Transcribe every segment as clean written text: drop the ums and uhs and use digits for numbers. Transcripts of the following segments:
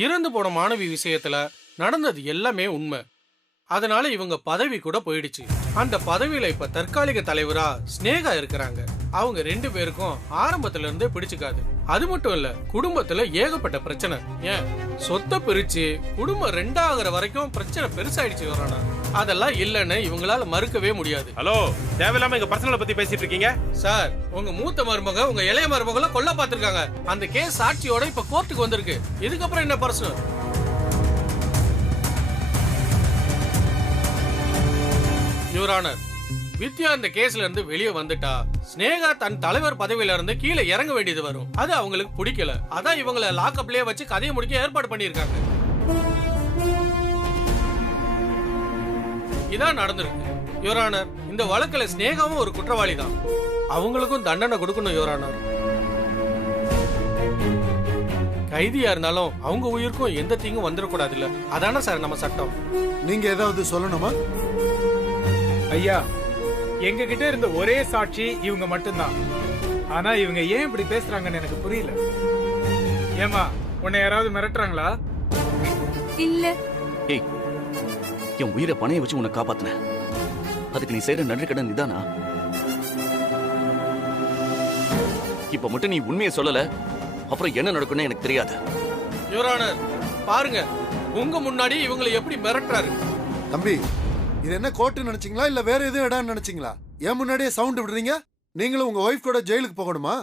இறந்து போன மாணவி விஷயத்துல நடந்தது எல்லாமே உண்மை. அதனால இவங்க பதவி கூட போயிடுச்சு. அந்த பதவியில இப்ப தற்காலிக தலைவரா ஸ்னேகா இருக்கிறாங்க. அவங்க 2 பேருக்கும் ஆரம்பத்துல இருந்தே பிடிச்சுக்காது. அது மட்டும் இல்ல, குடும்பத்துல ஏகப்பட்ட பிரச்சனை. ஏன் சொத்தை பிரிச்சு குடும்பம் 2 ஆகுற வரைக்கும் பிரச்சனை பெருசாயிடுச்சு வரானா. அதெல்லாம் இல்லன்னு இவங்களால மறுக்கவே முடியாது. ஹலோ, தேவையில்லாம எங்க பர்சனலை பத்தி பேசிட்டு இருக்கீங்க சார். உங்க மூத்த மருமக உங்க இளைய மருமகளை கொல்ல பாத்துருக்காங்க. அந்த கேஸ் சாட்சியோட இப்ப கோர்ட்டுக்கு வந்திருக்கு. இதுக்கப்புறம் என்ன பர்சனல்? யுவர் ஆனர், வித்யா இந்த கேஸ்ல இருந்து வெளியே வந்துட்டா ஸ்னேகா தன் தலைவர் பதவியில இருந்து கீழே இறங்க வேண்டியது வரும். அது அவங்களுக்கு பிடிக்கல. அதான் இவங்களை லாக்அப்லயே வச்சு கதையை முடிக்க ஏற்பாடு பண்ணிருக்காங்க. இதான் நடந்திருக்கு யுவர் ஆனர். இந்த வழக்குல ஸ்னேகாவும் ஒரு குற்றவாளி தான். அவங்களுக்கும் தண்டனை கொடுக்கணும் யுவர் ஆனர். கைதியா இருந்தாலும் அவங்க உயிருக்கும் எந்த தீங்கும் வந்துடக்கூடாது இல்ல. அதானே சார் நம்ம சட்டம். நீங்க ஏதாவது சொல்லணுமா? ஐயா, எங்க கிட்ட இருந்த ஒரே சாட்சி இவங்க மட்டும்தான். ஆனா இவங்க ஏன் இப்படி பேசுறாங்கன்னு எனக்கு புரியல. ஏமா, உன்னை யாராவது மிரட்டுறாங்களா? இல்ல. ஏய், என் உயிரை பணைய வச்சு உன்னை காப்பாத்தின. அதுக்கு நீ செய்யற நன்றி கடன் நிதானா? இப்ப மட்டும் நீ உண்மையை சொல்லல, அப்புறம் என்ன நடக்கும்னு எனக்கு தெரியாது. யுவர் ஆனர், பாருங்க உங்க முன்னாடி இவங்களை எப்படி மிரட்டுறாரு. தம்பி, இது என்ன கோர்ட்டு நினைச்சீங்களா இல்ல வேற எதுவும் இடம் நினைச்சீங்களா? ஏன் முன்னாடியே சவுண்ட் விடுறீங்க? நீங்களும் உங்க ஒய்ஃப் கூட ஜெயிலுக்கு போகணுமா?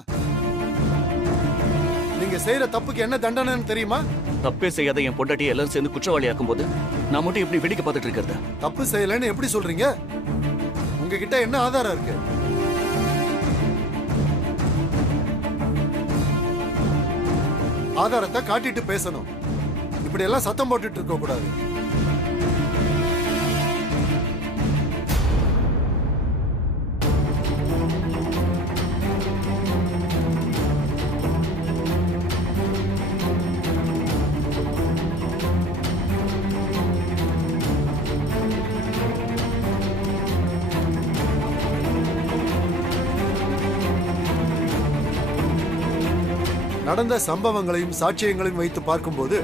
நீங்க செய்யற தப்புக்கு என்ன தண்டனைன்னு தெரியுமா? தப்பே செய்யாத என் பொண்டாட்டியை எல்லாரும் சேர்ந்து குற்றவாளி ஆக்கும் போது நான் மட்டும் எப்படி வேடிக்கை பார்த்துட்டு இருக்கிறது? தப்பு செய்யலன்னு எப்படி சொல்றீங்க? உங்ககிட்ட என்ன ஆதாரம் இருக்கு? ஆதாரத்தை காட்டிட்டு பேசணும். இப்படி எல்லாம் சத்தம் போட்டுட்டு இருக்க கூடாது. நடந்த சம்பவங்களையும் சாட்சியங்களையும் வைத்து பார்க்கும்போது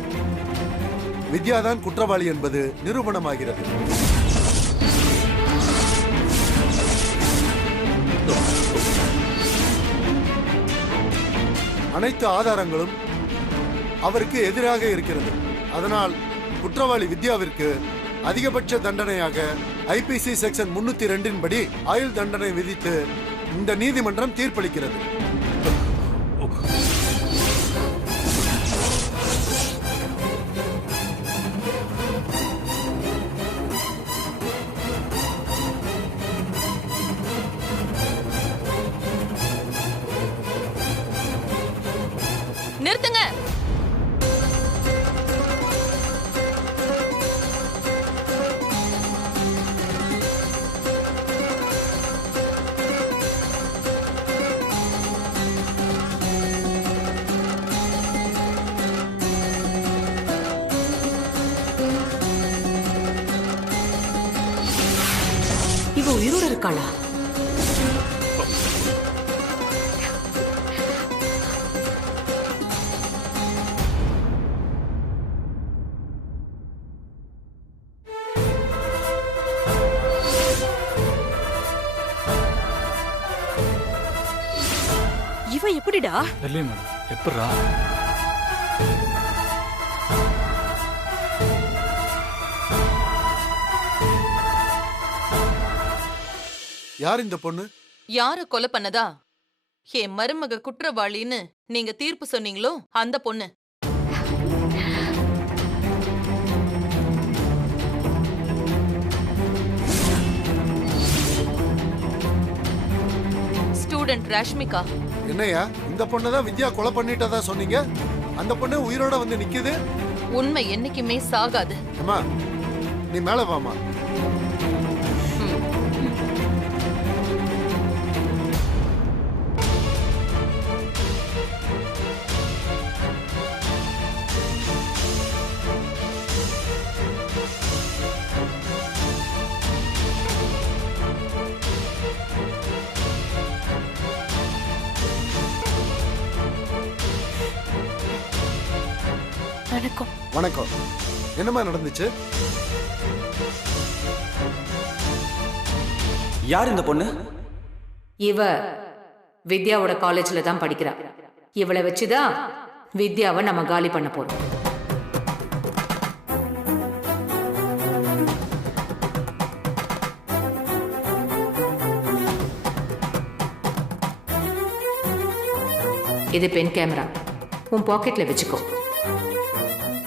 வித்யாதான் குற்றவாளி என்பது நிரூபணமாகிறது. அனைத்து ஆதாரங்களும் அவருக்கு எதிராக இருக்கிறது. அதனால் குற்றவாளி வித்யாவிற்கு அதிகபட்ச தண்டனையாக ஐபிசி செக்ஷன் 302 படி ஆயுள் தண்டனை விதித்து இந்த நீதிமன்றம் தீர்ப்பளிக்கிறது. நிறுத்துங்க. இவ உயிரோட இருக்காளா? இவ எப்படிடா? தெரியல மேடம். எப்படா? யார் இந்த பொண்ணு? யார கொலை பண்ணதா என் மருமக குற்றவாளின்னு நீங்க தீர்ப்பு சொன்னீங்களோ அந்த பொண்ணு. ஸ்டூடெண்ட் ராஷ்மிகா. என்னையா, இந்த பொண்ணதான் வித்யா கொலை பண்ணிட்டதா சொன்னீங்க? அந்த பொண்ணு உயிரோட வந்து நிக்குது. உண்மை என்னைக்குமே சாகாது. அம்மா, நீ மேல வாமா. வணக்கம். வணக்கம். என்னம்மா நடந்துச்சு? யார் இந்த பொண்ணு? இவ வித்யாவோட காலேஜ்ல தான் படிக்கிறா. இவளை வச்சுதான் வித்யாவை நம்ம காலி பண்ண போறோம். இது பென் கேமரா. உன் பாக்கெட்ல வச்சுக்கோ.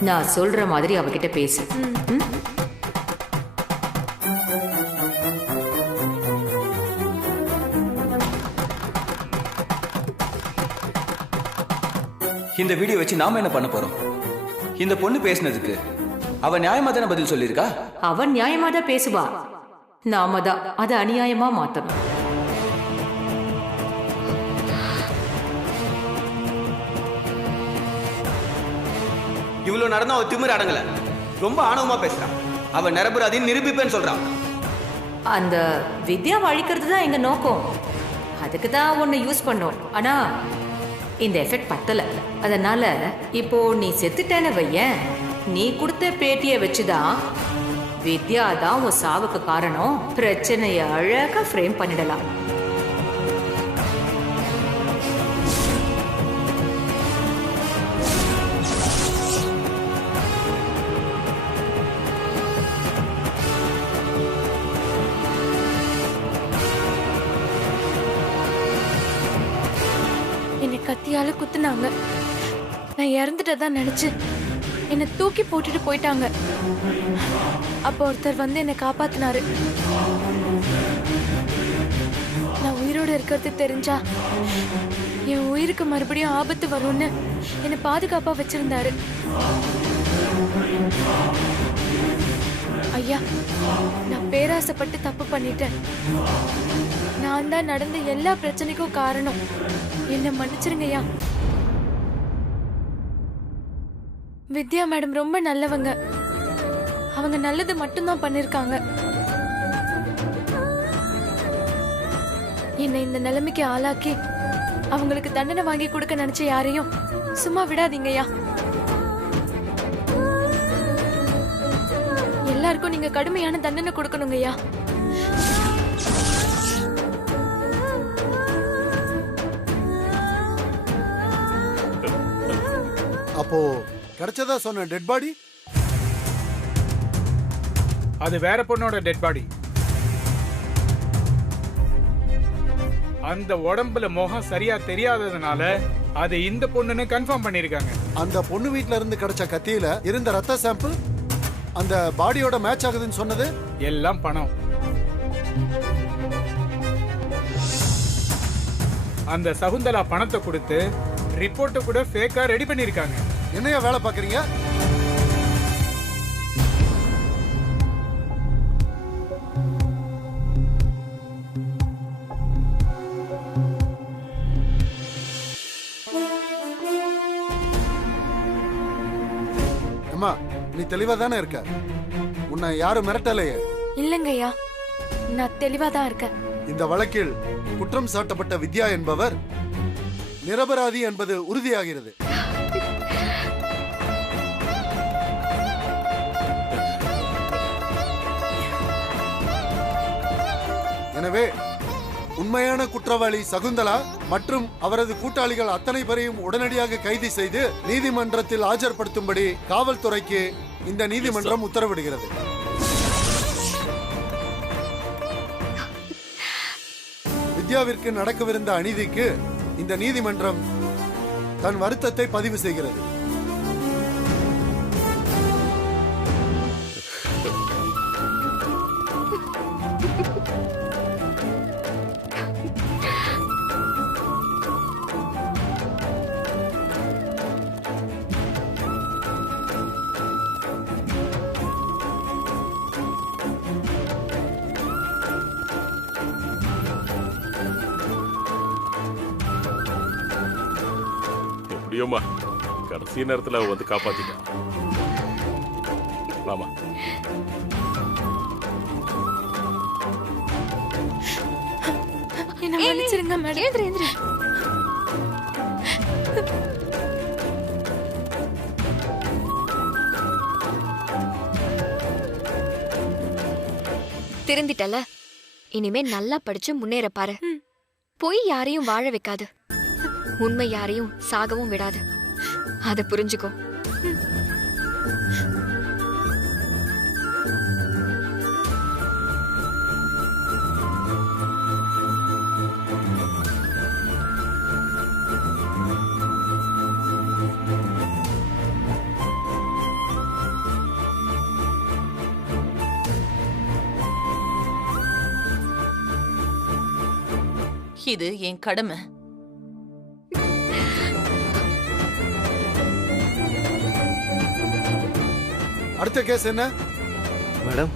நான் சொல்ற மாதிரி அவகிட்ட பேசு. ம்? இந்த வீடியோ வச்சு நாம என்ன பண்ண போறோம்? இந்த பொண்ணு பேசினதுக்கு அவ நியாயமா தானே பதில் சொல்லியிருக்கா? அவன் நியாயமா தான் பேசுவா. நாம தான் அதை அநியாயமா மாத்தணும். இவ்வளவு நடந்தா அவ திமிர அடங்கல. ரொம்ப ஆணவமா பேசுறான். அவ நிரபராதின்னு நிரூபிப்பேன்னு சொல்றான். அந்த வித்யாவை அழிக்கிறது தான் எங்க நோக்கம். அதுக்கு தான் உன்னை யூஸ் பண்ணோம். ஆனா இந்த எஃபெக்ட் பத்தல. அதனால இப்போ நீ செத்துட்டேன்னு வையேன், நீ கொடுத்த பேட்டியை வச்சுதான் வித்யா தான் உன் சாவுக்கு காரணம், பிரச்சனையை அழகா ஃப்ரேம் பண்ணிடலாம். என்னை கத்தியால குத்துனாங்க. நான் இறந்துட்டதான் நினைச்சு என்னை தூக்கி போட்டுட்டு போயிட்டாங்க. அப்போ ஒருத்தர் வந்து என்னை காப்பாத்தினாரு. நான் உயிரோட இருக்கிறது தெரிஞ்சா என் உயிருக்கு மறுபடியும் ஆபத்து வரும்னு என்னை பாதுகாப்பா வச்சிருந்தாரு. ஐயா, நான் பேராசைப்பட்டு தப்பு பண்ணிட்டேன். நான் தான் நடந்த எல்லா பிரச்சனைக்கும் காரணம். என்ன மன்னிச்சிருங்கய்யா. வித்யா மேடம் ரொம்ப நல்லவங்க. அவங்க நல்லது மட்டும்தான் பண்ணிருக்காங்க. என்னை இந்த நிலைமைக்கு ஆளாக்கி அவங்களுக்கு தண்டனை வாங்கி கொடுக்க நினைச்ச யாரையும் சும்மா விடாதீங்கய்யா. எல்லாருக்கும் நீங்க கடுமையான தண்டனை கொடுக்கணுங்கய்யா. அப்போ கிடைச்சதா சொன்ன டெட் பாடி? அது வேற பொண்ணோட டெட் பாடி. அந்த உடம்புல முகம் சரியா தெரியாததுனால அது இந்த பொண்ணுன்னு கன்ஃபார்ம் பண்ணிருக்காங்க. அந்த பொண்ணு வீட்ல இருந்து கிடைச்ச கத்தியில இருந்த ரத்த சாம்பிள் அந்த பாடியோட மேட்ச் ஆகுதுன்னு சொன்னது எல்லாம் பணம். அந்த சகுந்தலா பணத்தை கொடுத்து ரிப்போர்ட் கூட ஃபேக்கா ரெடி பண்ணிருக்காங்க. என்னையா வேலை பாக்குறீங்க? அம்மா, நீ தெளிவா தானே இருக்க? உன்னை யாரும் மிரட்டலையே? இல்லங்கய்யா, நான் தெளிவா தான் இருக்கேன். இந்த வழக்கில் குற்றம் சாட்டப்பட்ட வித்யா என்பவர் நிரபராதி என்பது உறுதியாகிறது. எனவே உண்மையான குற்றவாளி சகுந்தலா மற்றும் அவரது கூட்டாளிகள் அத்தனை பேரையும் உடனடியாக கைது செய்து நீதிமன்றத்தில் ஆஜர்படுத்தும்படி காவல்துறைக்கு இந்த நீதிமன்றம் உத்தரவிடுகிறது. வித்யாவிற்கு நடக்கவிருந்த அநீதிக்கு இந்த நீதிமன்றம் தன் வருத்தத்தை பதிவு செய்கிறது. எப்படியோமா கடைசி நேரத்துல வந்து காப்பாத்திட்டான். வாமா. என்ன மன்னிச்சிருங்க மேடம். திருந்திட்டல, இனிமே நல்லா படிச்சு முன்னேற பாரு. பொய் யாரையும் வாழ வைக்காது, உண்மை யாரையும் சாகவும் விடாது. அத புரிஞ்சுக்கோ. இது என் கடமை. அடுத்த கேஸ் என்ன? மேடம்,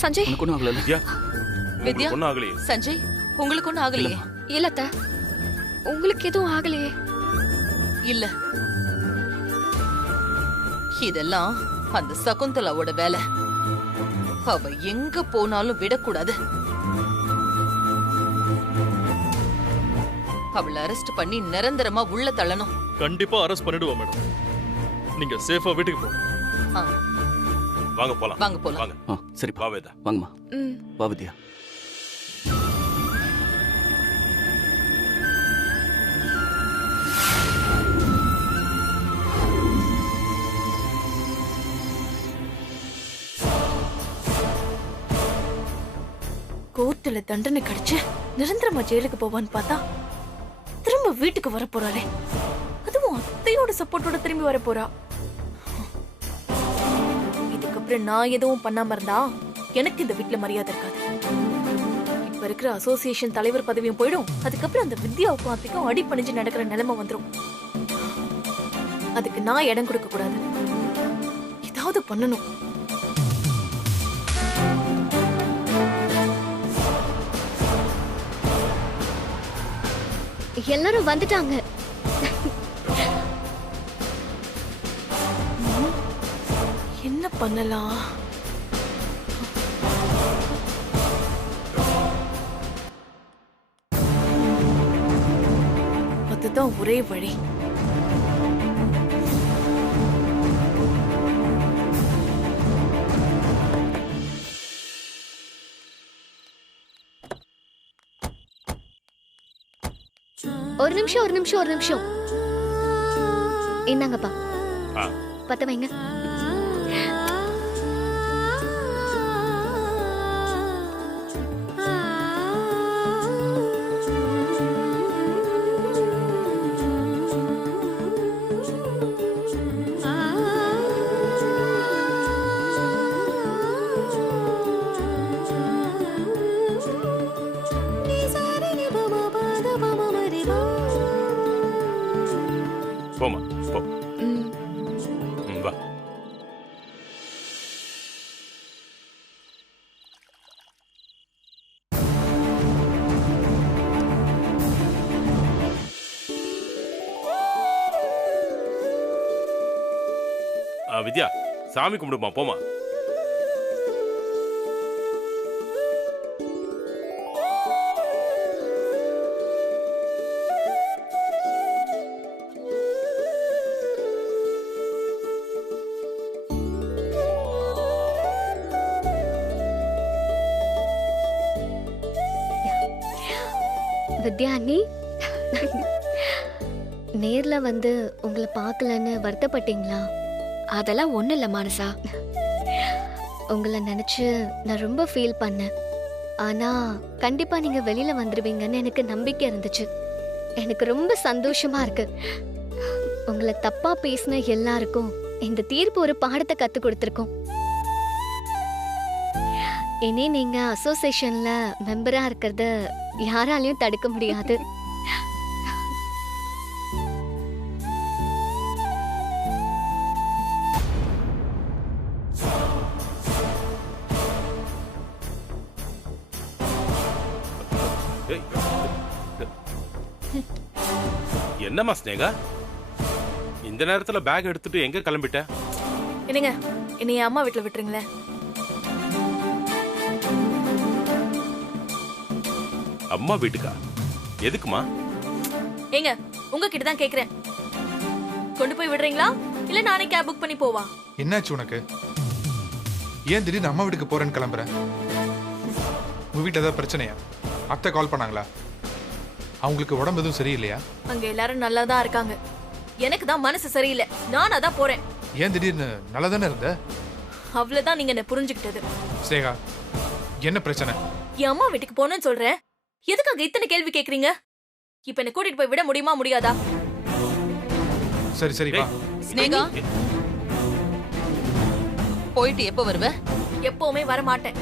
சஞ்சய், உனக்கு ஒன்றும் ஆகல. வித்யா, வித்யா, ஒன்றும் ஆகலையே. சஞ்சய், உங்களுக்கு ஒன்றும் ஆகலையே? இல்லத்த, உங்களுக்கு எதுவும் ஆகலையே. இல்ல, இதெல்லாம் அந்த சகுந்தலாவோட வேலை. அவ எங்க போனாலும் விடக்கூடாது. அவளை அரெஸ்ட் பண்ணி நிரந்தரமா உள்ள தள்ளணும். கண்டிப்பா அரெஸ்ட் பண்ணிடுவோம் மேடம். நீங்க சேஃபா வீட்டுக்கு போங்க. ஆ, வாங்க போலாம். வாங்க போலாம். வாங்க. ஆ சரி, வா வேதா. வாங்கம்மா. வா வித்யா. கோர்ட்டுல தண்டனை கிடைச்சு நிரந்தரமா ஜெயிலுக்கு போவான்னு பார்த்தா திரும்ப வீட்டுக்கு வர போறாளே, அதுவும் அத்தையோட சப்போர்ட்டோட திரும்பி வர போறா. இதுக்கப்புறம் நான் எதுவும் பண்ணாம இருந்தா எனக்கு இந்த வீட்டுல மரியாதை இருக்காது. இப்ப இருக்கிற அசோசியேஷன் தலைவர் பதவியும் போயிடும். அதுக்கப்புறம் அந்த வித்யாவுக்கும் அத்தைக்கும் அடி பணிஞ்சு நடக்கிற நிலைமை வந்துடும். அதுக்கு நான் இடம் கொடுக்க கூடாது. ஏதாவது பண்ணணும். எல்லாரும் வந்துட்டாங்க. என்ன பண்ணலாம்? அதுதான் ஒரே வழி. ஒரு நிமிஷம். என்னங்கப்பா, பத்த வைங்க. போமா, போ. வா. வித்யா சாமி கும்பிடுமா, போமா. வித்யா அண்ணி, நேர்ல வந்து உங்களை பார்க்கலன்னு வருத்தப்பட்டீங்களா? அதெல்லாம் ஒண்ணும் இல்ல மானசா. உங்களை நினைச்சு நான் ரொம்ப ஃபீல் பண்ணேன். ஆனா கண்டிப்பா நீங்க வெளியில வந்துருவீங்கன்னு எனக்கு நம்பிக்கை இருந்துச்சு. எனக்கு ரொம்ப சந்தோஷமா இருக்கு. உங்களை தப்பா பேசின எல்லாருக்கும் இந்த தீர்ப்பு ஒரு பாடத்தை கத்து கொடுத்துருக்கோம். இனி நீங்க அசோசியேஷன்ல மெம்பரா இருக்கிறத யாராலையும் தடுக்க முடியாது. என்னம்மா ஸ்னேகா, இந்த நேரத்துல பேக் எடுத்துட்டு எங்க கிளம்பிட்ட? என்னங்க, என்னைய அம்மா வீட்டுல விட்டுருங்களேன். அம்மா வீட்டுக்கா? எதுக்குமா? ஏங்க, உங்ககிட்ட தான் கேக்குறேன். கொண்டு போய் விடுறீங்களா இல்ல நானே கேப் புக் பண்ணி போவா? என்னாச்சு உனக்கு? ஏன் திடீர்னு அம்மா வீட்டுக்கு போறேன்னு கிளம்புற? உங்க வீட்டுல ஏதாவது பிரச்சனையா? அத்தை கால் பண்ணாங்களா? அவங்களுக்கு உடம்பு எதுவும் சரியில்லையா? அங்க எல்லாரும் நல்லா தான் இருக்காங்க. எனக்கு தான் மனசு சரியில்லை. நானா தான் போறேன். ஏன் திடீர்னு நல்லா தானே இருந்த? அவ்வளவுதான் நீங்க என்ன புரிஞ்சுக்கிட்டது. ஸ்னேகா, என்ன பிரச்சனை? என் அம்மா வீட்டுக்கு போனேன்னு சொல்றேன். எதுக்காக இத்தனை கேள்வி கேக்குறீங்க? இப்ப என்ன கூட்டிட்டு போய் விட முடியுமா முடியாதா? சரி சரி வா. ஸ்னேகா, போயிட்டு எப்ப வருவ? எப்பவுமே வர மாட்டேன்.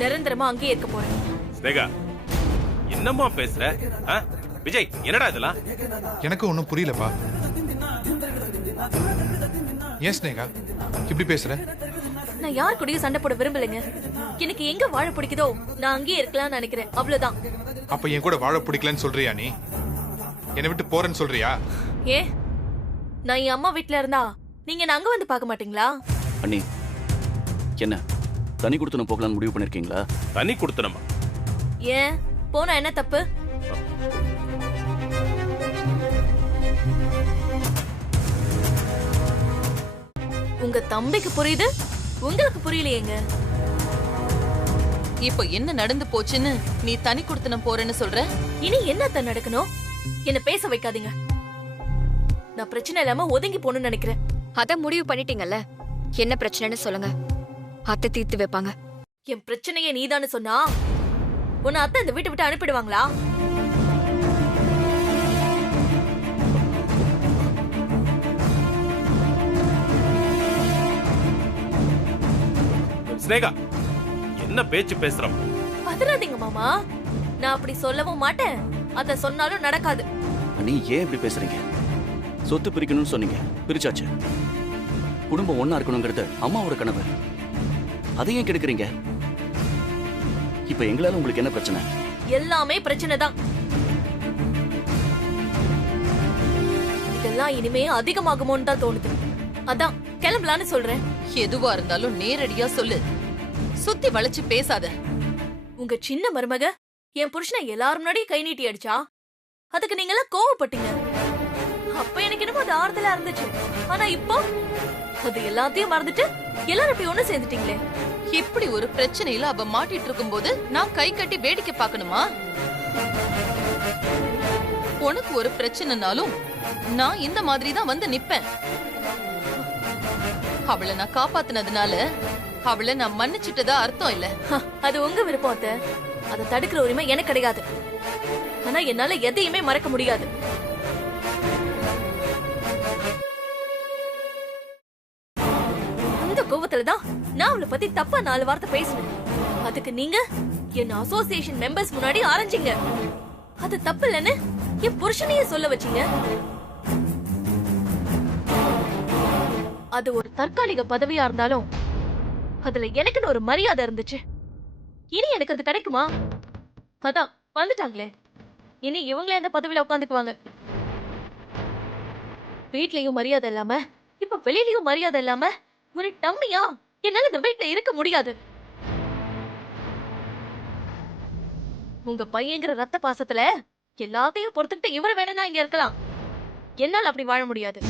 நிரந்தரமா அங்கேயே இருக்க போறேன். ஸ்னேகா, என்னம்மா பேசுற? விஜய், என்னடா இதெல்லாம்? எனக்கு ஒன்றும் புரியலப்பா. ஏன் ஸ்னேகா இப்படி பேசுற? நான் யார் கூடயும் சண்டை போட விரும்பலைங்க. எனக்கு எங்க வாழ பிடிக்குதோ நான் அங்கேயே இருக்கலாம்னு நினைக்கிறேன். அவ்வளவுதான். அப்ப என் கூட வாழ பிடிக்கலன்னு சொல்றியா? நீ என்னை விட்டு போறேன்னு சொல்றியா? ஏ, நான் என் அம்மா வீட்டுல இருந்தா நீங்க என்ன அங்க வந்து பார்க்க மாட்டீங்களா? அண்ணி, என்ன தனி கொடுத்தனம் போகலான்னு முடிவு பண்ணிருக்கீங்களா? தனி கொடுத்தனமா? ஏன் போனா என்ன தப்பு? உங்க தம்பிக்கு புரியுது, உங்களுக்கு புரியலையேங்க. இப்போ என்ன நடந்து போச்சுன்னு நீ தனி கொடுத்தனம் போறேன்னு சொல்ற? இனி என்னத்த நடக்கணும்? என்ன பேச வைக்காதீங்க. நான் பிரச்சனை இல்லாம ஒதுங்கி போகணும்னு நினைக்கிறேன். அத முடிவு பண்ணிட்டீங்கல்ல, என்ன பிரச்சனைன்னு சொல்லுங்க, அத்தை தீர்த்து வைப்பாங்க. என் பிரச்சனையே நீதான்னு சொன்னா உன்னை அத்தை இந்த வீட்டை விட்டு அனுப்பிடுவாங்களா? ஸ்னேகா, என்ன பேச்சு பேசுறோம்? பதறாதீங்க மாமா. நான் அப்படி சொல்லவும் மாட்டேன். அத சொன்னாலும் நடக்காது. அண்ணி, ஏன் இப்படி பேசுறீங்க? சொத்து பிரிக்கணும்னு சொன்னீங்க, பிரிச்சாச்சு. குடும்பம் ஒண்ணா இருக்கணுங்கிறது அம்மாவோட கனவு. அதை ஏன் கெடுக்குறீங்க? இப்ப எங்களால உங்களுக்கு என்ன பிரச்சனை? எல்லாமே பிரச்சனை தான். இதெல்லாம் இனிமே அதிகமாகுமோன்னு தான் தோணுது. அதான் கிளம்பலான்னு சொல்றேன். எதுவா இருந்தாலும் நேரடியா சொல்லு, சுத்தி வளைச்சு பேசாத. உங்க சின்ன மருமக என் புருஷனை எல்லாரும் முன்னாடி கை நீட்டி அடிச்சா அதுக்கு நீங்க எல்லாம் கோவப்பட்டீங்க. அப்ப எனக்கு என்னமோ அது ஆறுதலா இருந்துச்சு. ஆனா இப்போ அது எல்லாத்தையும் மறந்துட்டு எல்லாரும் இப்படி ஒண்ணு சேர்ந்துட்டீங்களே. இப்படி ஒரு பிரச்சனையில அவ மாட்டிட்டு இருக்கும் போது நான் கை கட்டி வேடிக்கை பார்க்கணுமா? உனக்கு ஒரு பிரச்சனைனாலும் நான் இந்த மாதிரி தான் வந்து நிப்பேன். அவளை நான் காப்பாத்தினதுனால அவளை நான் மன்னிச்சிட்டதா அர்த்தம் இல்ல. அது உங்க விருப்பம் அத்தை. அதை தடுக்கிற உரிமை எனக்கு கிடையாது. ஆனா என்னால எதையுமே மறக்க முடியாது. அந்த கோவத்துலதான் நான் அவளை பத்தி தப்பா 4 வார்த்தை பேசினேன். அதுக்கு நீங்க என்ன அசோசியேஷன் மெம்பர்ஸ் முன்னாடி ஆரம்பிச்சீங்க. அது தப்பு இல்லன்னு என் புருஷனையே சொல்ல வச்சீங்க. அது ஒரு தற்காலிக பதவியா இருந்தாலும் அதுல எனக்குன்னு ஒரு மரியாதை இருந்துச்சு. இனி எனக்கு அது கிடைக்குமா? அதான் வந்துட்டாங்களே, இனி இவங்களே அந்த பதவியில உட்காந்துக்குவாங்க. வீட்லயும் மரியாதை இல்லாம இப்ப வெளியிலயும் மரியாதை இல்லாம ஒரு டம்மியா என்னால இந்த வீட்ல இருக்க முடியாது. உங்க பையங்கிற ரத்த பாசத்துல எல்லாத்தையும் பொறுத்துக்கிட்டு இவர் வேணும்னா இங்க இருக்கலாம். என்னால அப்படி வாழ முடியாது.